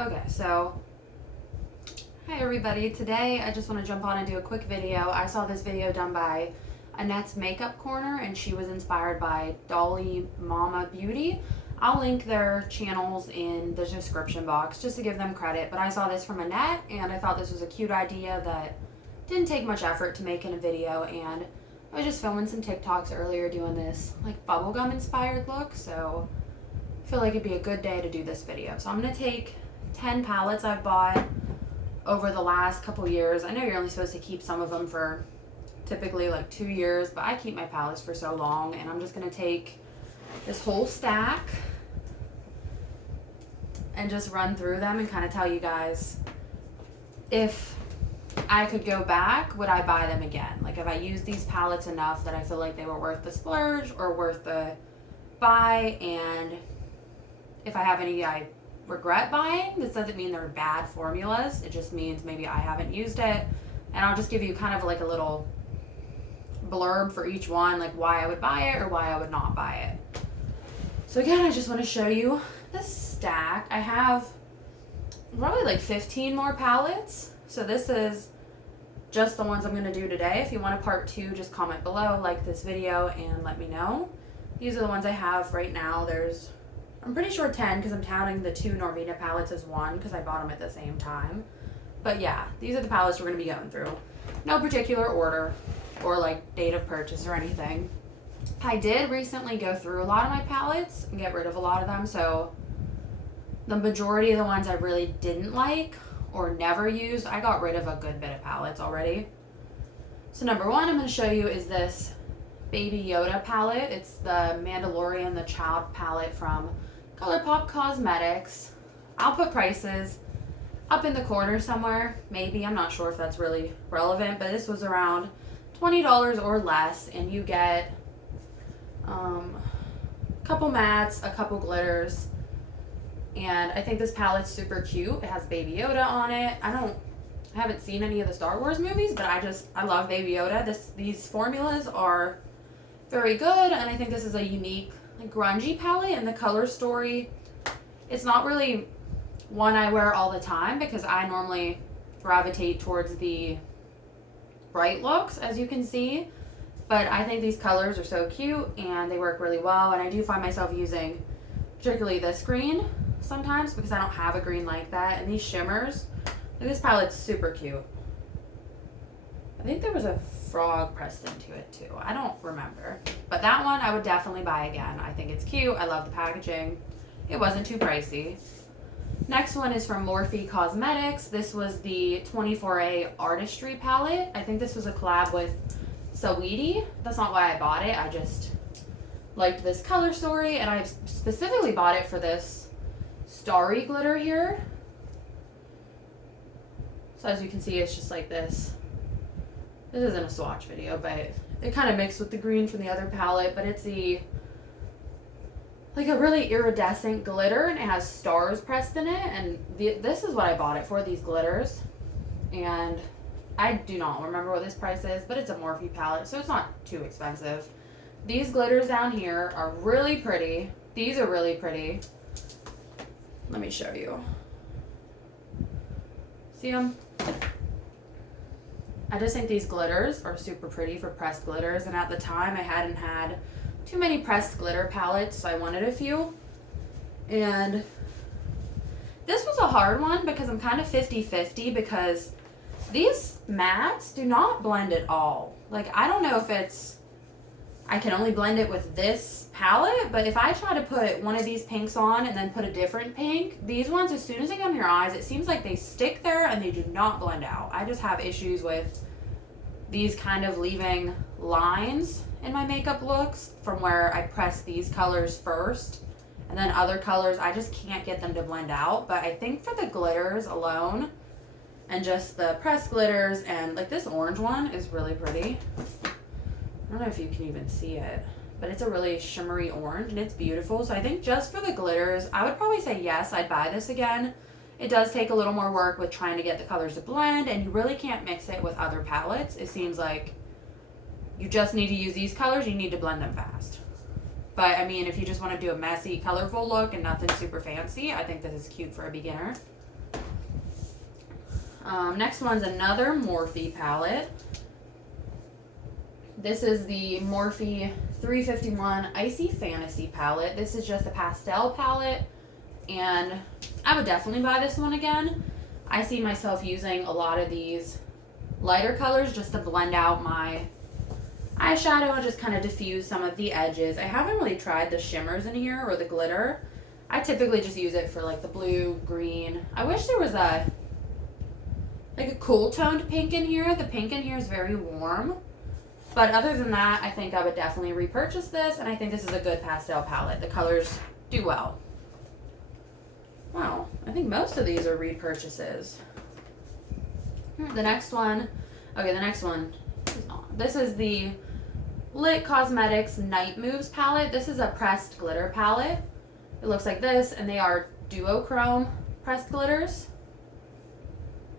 Okay, so hi everybody. Today I just want to jump on and do a quick video. I saw this video done by Annette's Makeup Corner and she was inspired by Dolly Mama Beauty. I'll link their channels in the description box just to give them credit, but I saw this from Annette and I thought this was a cute idea that didn't take much effort to make in a video, and I was just filming some TikToks earlier doing this like bubblegum inspired look, so I feel like it'd be a good day to do this video. So I'm going to take 10 palettes I've bought over the last couple years. I know you're only supposed to keep some of them for typically like 2 years, but I keep my palettes for so long, and I'm just going to take this whole stack and just run through them and kind of tell you guys if I could go back, would I buy them again? Like if I used these palettes enough that I feel like they were worth the splurge or worth the buy, and if I have any I regret buying. This doesn't mean they're bad formulas. It just means maybe I haven't used it. And I'll just give you kind of like a little blurb for each one, like why I would buy it or why I would not buy it. So again, I just want to show you this stack. I have probably like 15 more palettes. So this is just the ones I'm going to do today. If you want a part 2, just comment below, like this video, and let me know. These are the ones I have right now. I'm pretty sure 10 because I'm counting the 2 Norvina palettes as one because I bought them at the same time. But yeah, these are the palettes we're going to be going through. No particular order or like date of purchase or anything. I did recently go through a lot of my palettes and get rid of a lot of them. So the majority of the ones I really didn't like or never used, I got rid of a good bit of palettes already. So number 1 I'm going to show you is this Baby Yoda palette. It's the Mandalorian the Child palette from ColourPop Cosmetics. I'll put prices up in the corner somewhere, maybe. I'm not sure if that's really relevant, but this was around $20 or less, and you get a couple mattes, a couple glitters, and I think this palette's super cute. It has Baby Yoda on it. I haven't seen any of the Star Wars movies, but I love Baby Yoda. These formulas are very good, and I think this is a unique like grungy palette, and the color story, it's not really one I wear all the time because I normally gravitate towards the bright looks, as you can see, but I think these colors are so cute and they work really well, and I do find myself using particularly this green sometimes because I don't have a green like that, and these shimmers, like this palette's super cute. I think there was a frog pressed into it too. I don't remember. But that one I would definitely buy again. I think it's cute. I love the packaging. It wasn't too pricey. Next one is from Morphe Cosmetics. This was the 24A Artistry palette. I think this was a collab with Saweetie. That's not why I bought it. I just liked this color story, and I specifically bought it for this starry glitter here. So as you can see, it's just like this. This isn't a swatch video, but it kind of mixed with the green from the other palette, but it's like a really iridescent glitter, and it has stars pressed in it, and this is what I bought it for, these glitters. And I do not remember what this price is, but it's a Morphe palette, so it's not too expensive. These glitters down here are really pretty. These are really pretty. Let me show you. See them? I just think these glitters are super pretty for pressed glitters, and at the time I hadn't had too many pressed glitter palettes, so I wanted a few. And this was a hard one because I'm kind of 50-50 because these mattes do not blend at all. Like, I don't know if I can only blend it with this palette, but if I try to put one of these pinks on and then put a different pink, these ones, as soon as they come in your eyes, it seems like they stick there and they do not blend out. I just have issues with these kind of leaving lines in my makeup looks from where I press these colors first, and then other colors, I just can't get them to blend out. But I think for the glitters alone, and just the pressed glitters, and like this orange one is really pretty. I don't know if you can even see it, but it's a really shimmery orange and it's beautiful. So I think just for the glitters, I would probably say yes, I'd buy this again. It does take a little more work with trying to get the colors to blend, and you really can't mix it with other palettes. It seems like you just need to use these colors, you need to blend them fast. But I mean, if you just want to do a messy, colorful look and nothing super fancy, I think this is cute for a beginner. Next one's another Morphe palette. This is the Morphe 351 Icy Fantasy palette. This is just a pastel palette, and I would definitely buy this one again. I see myself using a lot of these lighter colors just to blend out my eyeshadow and just kind of diffuse some of the edges. I haven't really tried the shimmers in here or the glitter. I typically just use it for like the blue, green. I wish there was a cool toned pink in here. The pink in here is very warm. But other than that, I think I would definitely repurchase this, and I think this is a good pastel palette. The colors do well. Wow, I think most of these are repurchases. The next one, okay, the next one is not. This is the Lit Cosmetics Night Moves palette. This is a pressed glitter palette. It looks like this, and they are duochrome pressed glitters.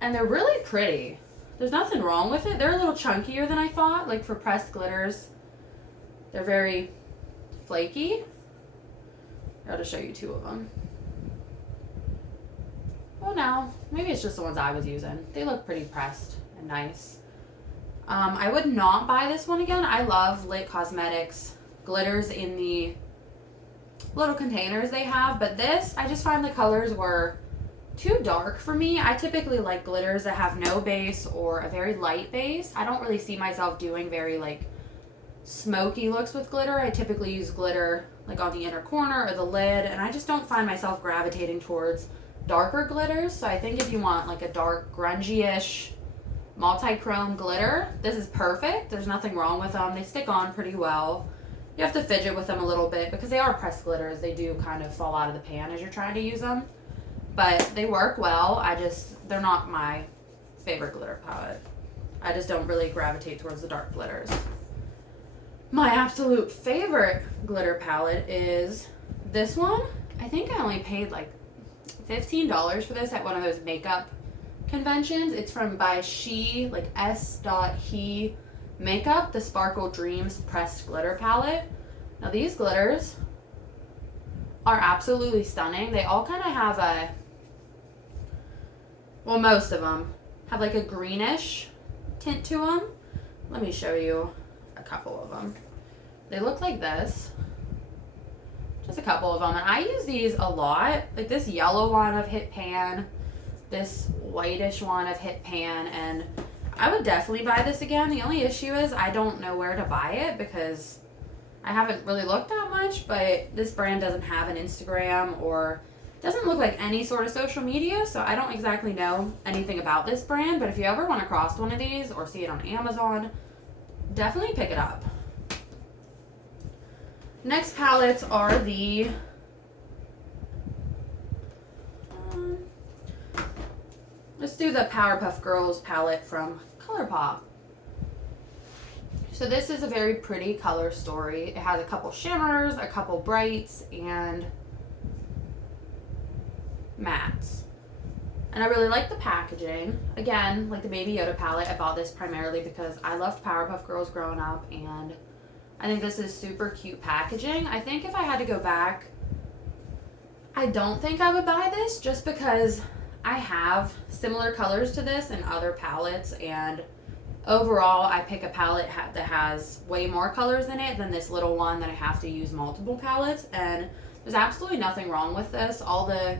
And they're really pretty. There's nothing wrong with it. They're a little chunkier than I thought. Like for pressed glitters, they're very flaky. I'll just show you two of them. Oh no, maybe it's just the ones I was using. They look pretty pressed and nice. I would not buy this one again. I love Lit Cosmetics glitters in the little containers they have, but this, I just find the colors were too dark for me. I typically like glitters that have no base or a very light base. I don't really see myself doing very like smoky looks with glitter. I typically use glitter like on the inner corner or the lid, and I just don't find myself gravitating towards darker glitters. So I think if you want like a dark grungy-ish multi-chrome glitter, this is perfect. There's nothing wrong with them. They stick on pretty well. You have to fidget with them a little bit because they are pressed glitters. They do kind of fall out of the pan as you're trying to use them. But they work well. They're not my favorite glitter palette. I just don't really gravitate towards the dark glitters. My absolute favorite glitter palette is this one. I think I only paid like $15 for this at one of those makeup conventions. It's by She, like S.He Makeup, the Sparkle Dreams pressed glitter palette. Now these glitters are absolutely stunning. They all kind of have most of them have like a greenish tint to them. Let me show you a couple of them. They look like this. Just a couple of them. And I use these a lot. Like this yellow one I've hit pan. This whitish one I've hit pan. And I would definitely buy this again. The only issue is I don't know where to buy it because I haven't really looked that much. But this brand doesn't have an Instagram or doesn't look like any sort of social media, so I don't exactly know anything about this brand, but if you ever run across one of these or see it on Amazon, definitely pick it up. Next palettes are the let's do the Powerpuff Girls palette from ColourPop. So this is a very pretty color story. It has a couple shimmers, a couple brights, and mattes. And I really like the packaging. Again, like the Baby Yoda palette, I bought this primarily because I loved Powerpuff Girls growing up, and I think this is super cute packaging. I think if I had to go back, I don't think I would buy this just because I have similar colors to this in other palettes, and overall I pick a palette that has way more colors in it than this little one that I have to use multiple palettes, and there's absolutely nothing wrong with this. All the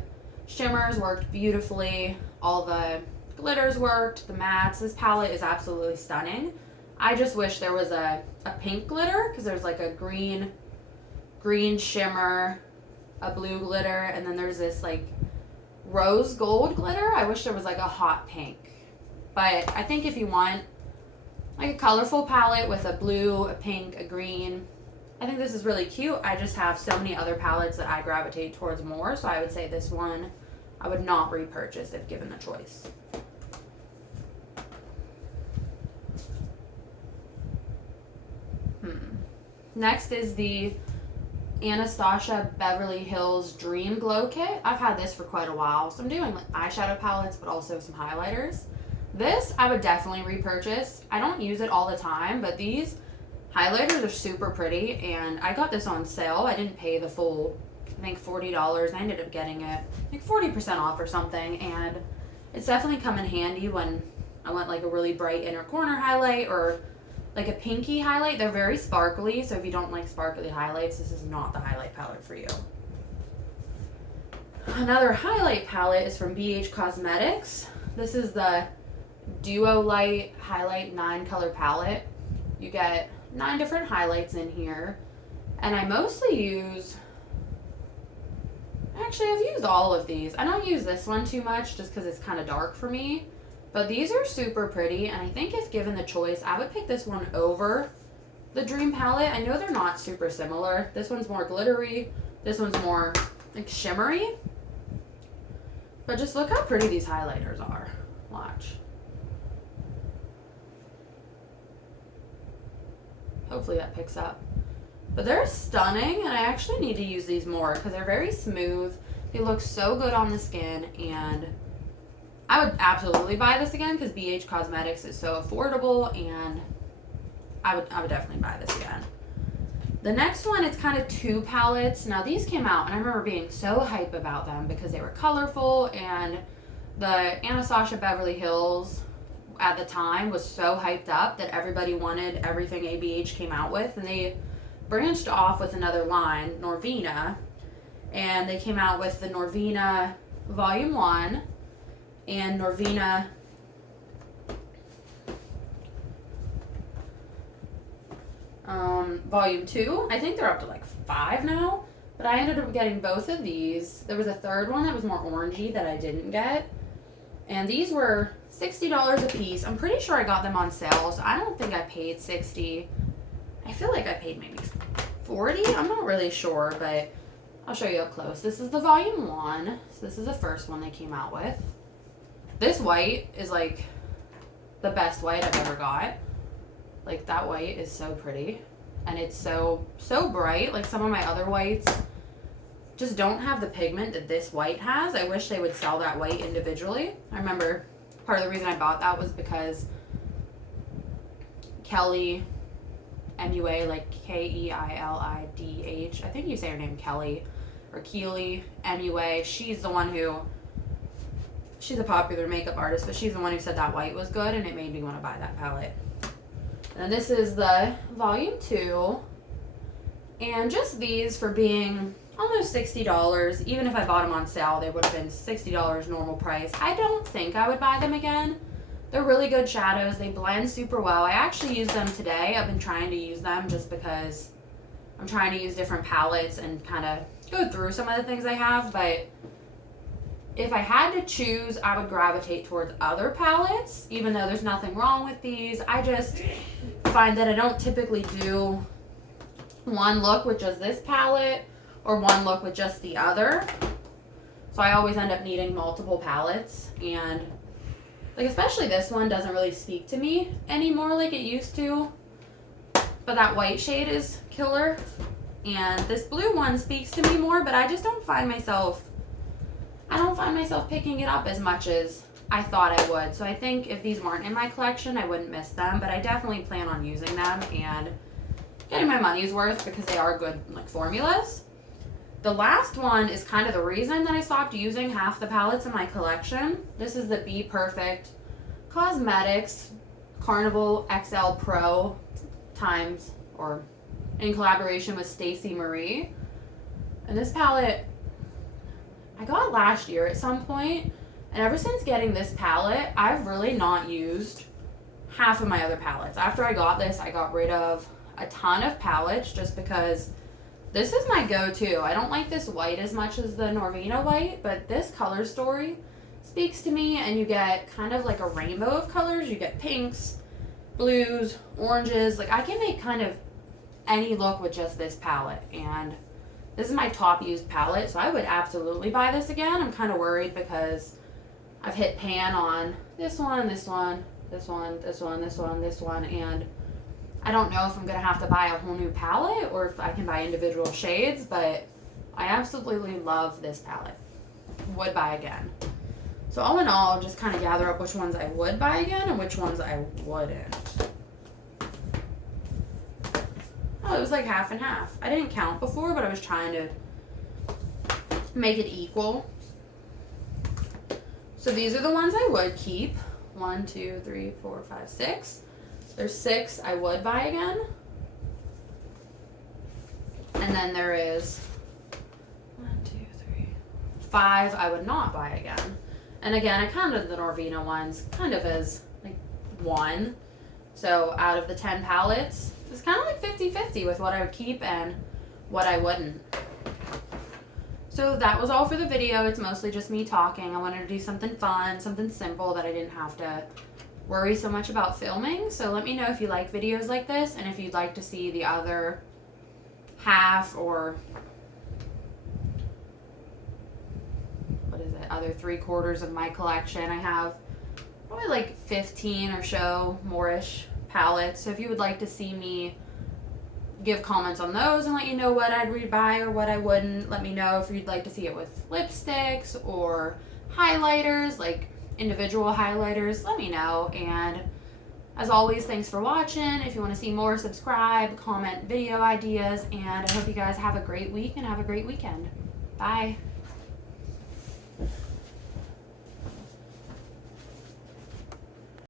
shimmers worked beautifully. All the glitters worked. The mattes. This palette is absolutely stunning. I just wish there was a pink glitter because there's like a green shimmer, a blue glitter, and then there's this like rose gold glitter. I wish there was like a hot pink. But I think if you want like a colorful palette with a blue, a pink, a green, I think this is really cute. I just have so many other palettes that I gravitate towards more, so I would say this one I would not repurchase if given the choice. Next is the Anastasia Beverly Hills Dream Glow Kit. I've had this for quite a while, so I'm doing like eyeshadow palettes, but also some highlighters. This I would definitely repurchase. I don't use it all the time, but these highlighters are super pretty, and I got this on sale. I didn't pay the full, I think $40. I ended up getting it like 40% off or something, and It's definitely come in handy when I want like a really bright inner corner highlight or like a pinky highlight. They're very sparkly, so if you don't like sparkly highlights, this is not the highlight palette for you. Another highlight palette is from BH Cosmetics. This is the Duo Light Highlight 9 color palette. You get 9 different highlights in here, and I mostly use, actually I've used all of these. I don't use this one too much just because it's kind of dark for me, but these are super pretty, and I think if given the choice, I would pick this one over the Dream palette. I know they're not super similar. This one's more glittery, this one's more like shimmery, but just look how pretty these highlighters are. Watch. Hopefully that picks up. But they're stunning, and I actually need to use these more because they're very smooth. They look so good on the skin, and I would absolutely buy this again because BH Cosmetics is so affordable, and I would definitely buy this again. The next one, it's kind of 2 palettes. Now these came out, and I remember being so hype about them because they were colorful, and the Anastasia Beverly Hills at the time was so hyped up that everybody wanted everything ABH came out with, and they branched off with another line, Norvina, and they came out with the Norvina Volume 1 and Norvina Volume 2. I think they're up to like 5 now, but I ended up getting both of these. There was a third one that was more orangey that I didn't get, and these were $60 a piece. I'm pretty sure I got them on sale, so I don't think I paid $60. I feel like I paid maybe $40. I'm not really sure, but I'll show you up close. This is the Volume 1. So this is the first one they came out with. This white is like the best white I've ever got. Like, that white is so pretty, and it's so bright. Like, some of my other whites just don't have the pigment that this white has. I wish they would sell that white individually. I remember part of the reason I bought that was because Kelly MUA, like Keilidh, I think you say her name Kelly, or Keely MUA. She's the one who, she's a popular makeup artist, but she's the one who said that white was good, and it made me want to buy that palette. And this is the Volume 2, and just these for being almost $60. Even if I bought them on sale, they would have been $60 normal price. I don't think I would buy them again. They're really good shadows. They blend super well. I actually used them today. I've been trying to use them just because I'm trying to use different palettes and kind of go through some of the things I have. But if I had to choose, I would gravitate towards other palettes, even though there's nothing wrong with these. I just find that I don't typically do one look with just this palette or one look with just the other. So I always end up needing multiple palettes, and like especially this one doesn't really speak to me anymore like it used to. But that white shade is killer, and this blue one speaks to me more, but I just don't find myself picking it up as much as I thought I would. So I think if these weren't in my collection, I wouldn't miss them, but I definitely plan on using them and getting my money's worth because they are good like formulas. The last one is kind of the reason that I stopped using half the palettes in my collection. This is the Be Perfect Cosmetics Carnival XL Pro times, or in collaboration with Stacey Marie. And this palette I got last year at some point, and ever since getting this palette, I've really not used half of my other palettes. After I got this, I got rid of a ton of palettes just because this is my go-to. I don't like this white as much as the Norvina white, but this color story speaks to me, and you get kind of like a rainbow of colors. You get pinks, blues, oranges. Like, I can make kind of any look with just this palette, and this is my top used palette, so I would absolutely buy this again. I'm kind of worried because I've hit pan on this one, this one, this one, this one, this one, this one, and I don't know if I'm going to have to buy a whole new palette or if I can buy individual shades, but I absolutely love this palette. Would buy again. So all in all, just kind of gather up which ones I would buy again and which ones I wouldn't. Oh, it was like half and half. I didn't count before, but I was trying to make it equal. So these are the ones I would keep. 1, 2, 3, 4, 5, 6. There's 6 I would buy again. And then there is 1, 2, 3, 5 I would not buy again. And again, I counted the Norvina ones kind of as like 1. So out of the 10 palettes, it's kind of like 50-50 with what I would keep and what I wouldn't. So that was all for the video. It's mostly just me talking. I wanted to do something fun, something simple that I didn't have to worry so much about filming. So let me know if you like videos like this and if you'd like to see the other half or what is it, other 3/4 of my collection. I have probably like 15 or so more-ish palettes. So if you would like to see me give comments on those and let you know what I'd rebuy or what I wouldn't. Let me know if you'd like to see it with lipsticks or highlighters, like individual highlighters. Let me know. And as always, thanks for watching. If you want to see more, subscribe, comment video ideas, and I hope you guys have a great week and have a great weekend. Bye.